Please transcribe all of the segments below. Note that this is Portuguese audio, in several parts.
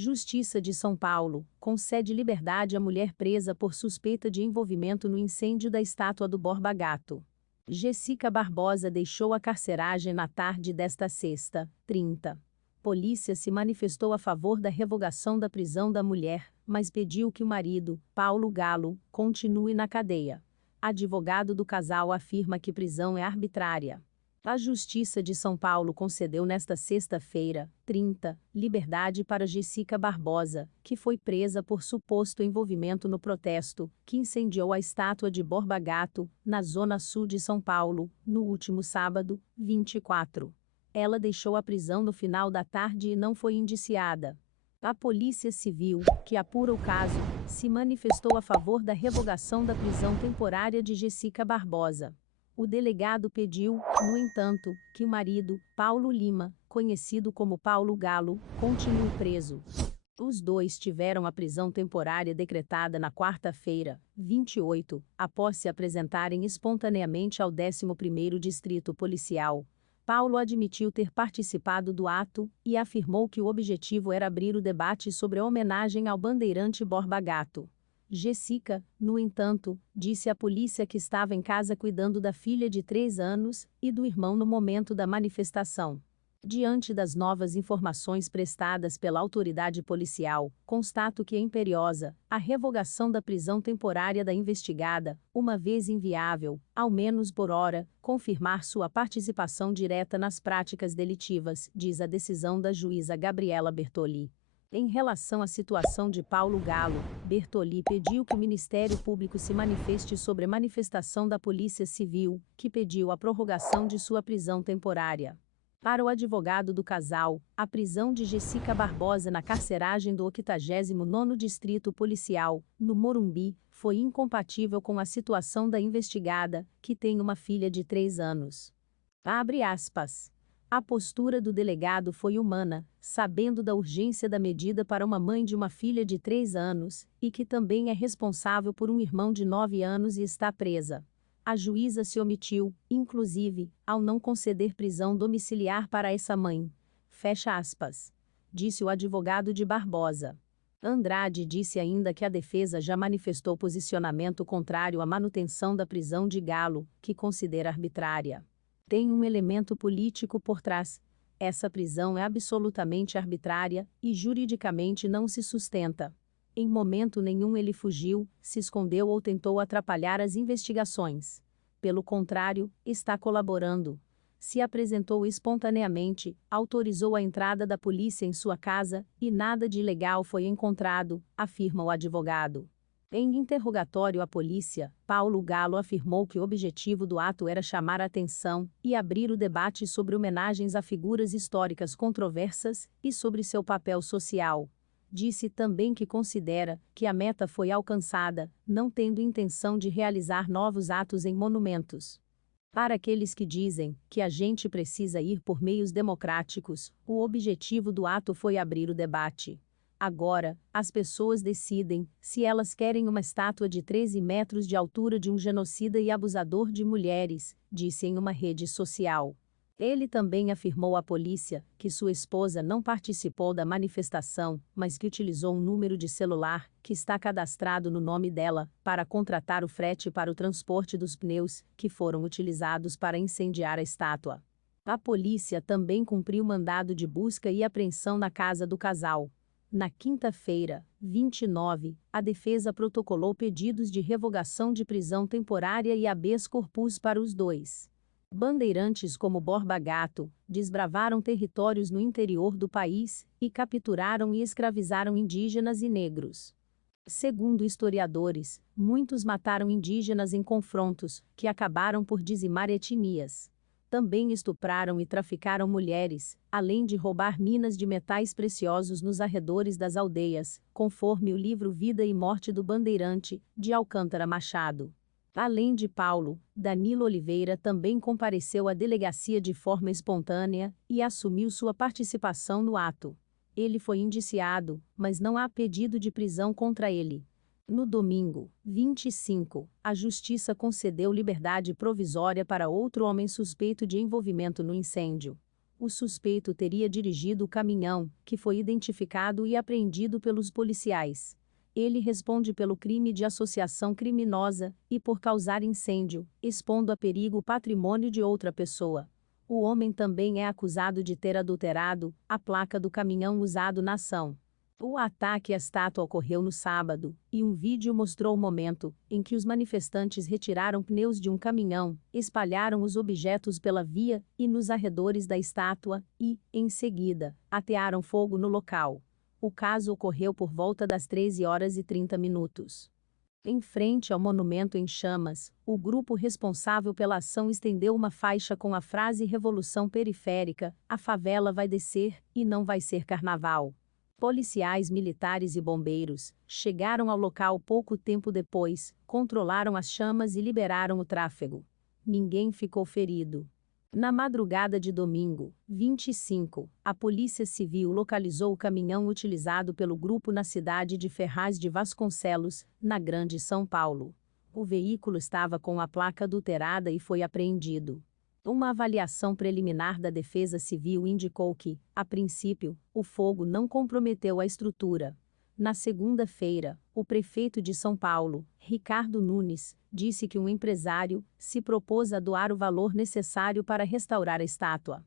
Justiça de São Paulo concede liberdade à mulher presa por suspeita de envolvimento no incêndio da estátua do Borba Gato. Jéssica Barbosa deixou a carceragem na tarde desta sexta, 30. Polícia se manifestou a favor da revogação da prisão da mulher, mas pediu que o marido, Paulo Galo, continue na cadeia. Advogado do casal afirma que prisão é arbitrária. A Justiça de São Paulo concedeu nesta sexta-feira, 30, liberdade para Jéssica Barbosa, que foi presa por suposto envolvimento no protesto, que incendiou a estátua de Borba Gato, na zona sul de São Paulo, no último sábado, 24. Ela deixou a prisão no final da tarde e não foi indiciada. A Polícia Civil, que apura o caso, se manifestou a favor da revogação da prisão temporária de Jéssica Barbosa. O delegado pediu, no entanto, que o marido, Paulo Lima, conhecido como Paulo Galo, continue preso. Os dois tiveram a prisão temporária decretada na quarta-feira, 28, após se apresentarem espontaneamente ao 11º Distrito Policial. Paulo admitiu ter participado do ato e afirmou que o objetivo era abrir o debate sobre a homenagem ao bandeirante Borba Gato. Jéssica, no entanto, disse à polícia que estava em casa cuidando da filha de 3 anos e do irmão no momento da manifestação. Diante das novas informações prestadas pela autoridade policial, constato que é imperiosa a revogação da prisão temporária da investigada, uma vez inviável, ao menos por hora, confirmar sua participação direta nas práticas delitivas, diz a decisão da juíza Gabriela Bertolli. Em relação à situação de Paulo Galo, Bertolli pediu que o Ministério Público se manifeste sobre a manifestação da Polícia Civil, que pediu a prorrogação de sua prisão temporária. Para o advogado do casal, a prisão de Jéssica Barbosa na carceragem do 89º Distrito Policial, no Morumbi, foi incompatível com a situação da investigada, que tem uma filha de 3 anos. Abre aspas. A postura do delegado foi humana, sabendo da urgência da medida para uma mãe de uma filha de 3 anos, e que também é responsável por um irmão de 9 anos e está presa. A juíza se omitiu, inclusive, ao não conceder prisão domiciliar para essa mãe. Fecha aspas. Disse o advogado de Barbosa. Andrade disse ainda que a defesa já manifestou posicionamento contrário à manutenção da prisão de Galo, que considera arbitrária. Tem um elemento político por trás. Essa prisão é absolutamente arbitrária e juridicamente não se sustenta. Em momento nenhum ele fugiu, se escondeu ou tentou atrapalhar as investigações. Pelo contrário, está colaborando. Se apresentou espontaneamente, autorizou a entrada da polícia em sua casa e nada de ilegal foi encontrado, afirma o advogado. Em interrogatório à polícia, Paulo Galo afirmou que o objetivo do ato era chamar a atenção e abrir o debate sobre homenagens a figuras históricas controversas e sobre seu papel social. Disse também que considera que a meta foi alcançada, não tendo intenção de realizar novos atos em monumentos. Para aqueles que dizem que a gente precisa ir por meios democráticos, o objetivo do ato foi abrir o debate. Agora, as pessoas decidem se elas querem uma estátua de 13 metros de altura de um genocida e abusador de mulheres, disse em uma rede social. Ele também afirmou à polícia que sua esposa não participou da manifestação, mas que utilizou um número de celular, que está cadastrado no nome dela, para contratar o frete para o transporte dos pneus, que foram utilizados para incendiar a estátua. A polícia também cumpriu mandado de busca e apreensão na casa do casal. Na quinta-feira, 29, a defesa protocolou pedidos de revogação de prisão temporária e habeas corpus para os dois. Bandeirantes como Borba Gato desbravaram territórios no interior do país e capturaram e escravizaram indígenas e negros. Segundo historiadores, muitos mataram indígenas em confrontos que acabaram por dizimar etnias. Também estupraram e traficaram mulheres, além de roubar minas de metais preciosos nos arredores das aldeias, conforme o livro Vida e Morte do Bandeirante, de Alcântara Machado. Além de Paulo, Danilo Oliveira também compareceu à delegacia de forma espontânea e assumiu sua participação no ato. Ele foi indiciado, mas não há pedido de prisão contra ele. No domingo, 25, a Justiça concedeu liberdade provisória para outro homem suspeito de envolvimento no incêndio. O suspeito teria dirigido o caminhão, que foi identificado e apreendido pelos policiais. Ele responde pelo crime de associação criminosa e por causar incêndio, expondo a perigo o patrimônio de outra pessoa. O homem também é acusado de ter adulterado a placa do caminhão usado na ação. O ataque à estátua ocorreu no sábado, e um vídeo mostrou o momento em que os manifestantes retiraram pneus de um caminhão, espalharam os objetos pela via e nos arredores da estátua e, em seguida, atearam fogo no local. O caso ocorreu por volta das 13h30. Em frente ao monumento em chamas, o grupo responsável pela ação estendeu uma faixa com a frase Revolução Periférica: a favela vai descer, e não vai ser carnaval. Policiais militares e bombeiros chegaram ao local pouco tempo depois, controlaram as chamas e liberaram o tráfego. Ninguém ficou ferido. Na madrugada de domingo, 25, a Polícia Civil localizou o caminhão utilizado pelo grupo na cidade de Ferraz de Vasconcelos, na Grande São Paulo. O veículo estava com a placa adulterada e foi apreendido. Uma avaliação preliminar da Defesa Civil indicou que, a princípio, o fogo não comprometeu a estrutura. Na segunda-feira, o prefeito de São Paulo, Ricardo Nunes, disse que um empresário se propôs a doar o valor necessário para restaurar a estátua.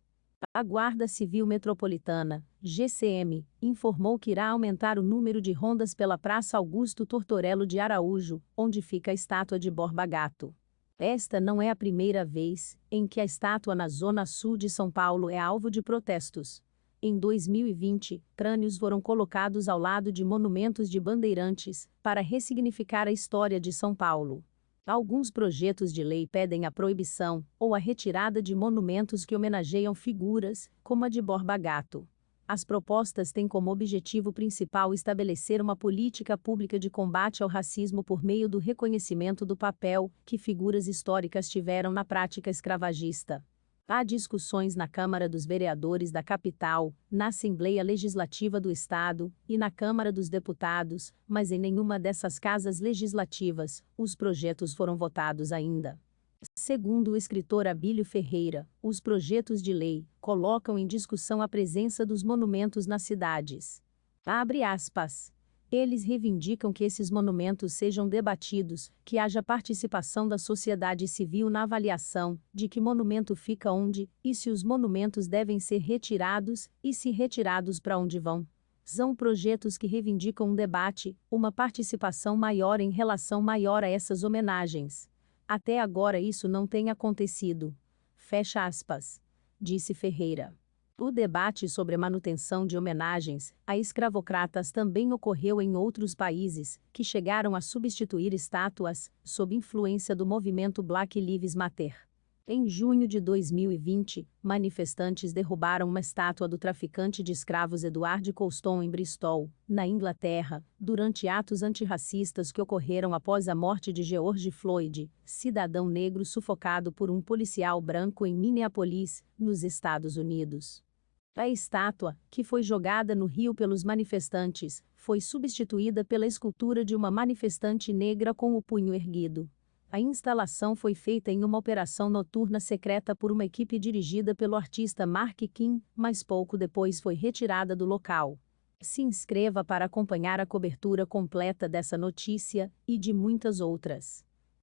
A Guarda Civil Metropolitana, GCM, informou que irá aumentar o número de rondas pela Praça Augusto Tortorello de Araújo, onde fica a estátua de Borba Gato. Esta não é a primeira vez em que a estátua na zona sul de São Paulo é alvo de protestos. Em 2020, crânios foram colocados ao lado de monumentos de bandeirantes, para ressignificar a história de São Paulo. Alguns projetos de lei pedem a proibição ou a retirada de monumentos que homenageiam figuras, como a de Borba Gato. As propostas têm como objetivo principal estabelecer uma política pública de combate ao racismo por meio do reconhecimento do papel que figuras históricas tiveram na prática escravagista. Há discussões na Câmara dos Vereadores da capital, na Assembleia Legislativa do Estado e na Câmara dos Deputados, mas em nenhuma dessas casas legislativas os projetos foram votados ainda. Segundo o escritor Abílio Ferreira, os projetos de lei colocam em discussão a presença dos monumentos nas cidades. Abre aspas. Eles reivindicam que esses monumentos sejam debatidos, que haja participação da sociedade civil na avaliação de que monumento fica onde, e se os monumentos devem ser retirados, e se retirados para onde vão. São projetos que reivindicam um debate, uma participação maior em relação maior a essas homenagens. Até agora isso não tem acontecido. Fecha aspas. Disse Ferreira. O debate sobre a manutenção de homenagens a escravocratas também ocorreu em outros países, que chegaram a substituir estátuas, sob influência do movimento Black Lives Matter. Em junho de 2020, manifestantes derrubaram uma estátua do traficante de escravos Edward Colston em Bristol, na Inglaterra, durante atos antirracistas que ocorreram após a morte de George Floyd, cidadão negro sufocado por um policial branco em Minneapolis, nos Estados Unidos. A estátua, que foi jogada no rio pelos manifestantes, foi substituída pela escultura de uma manifestante negra com o punho erguido. A instalação foi feita em uma operação noturna secreta por uma equipe dirigida pelo artista Mark King, mas pouco depois foi retirada do local. Se inscreva para acompanhar a cobertura completa dessa notícia e de muitas outras.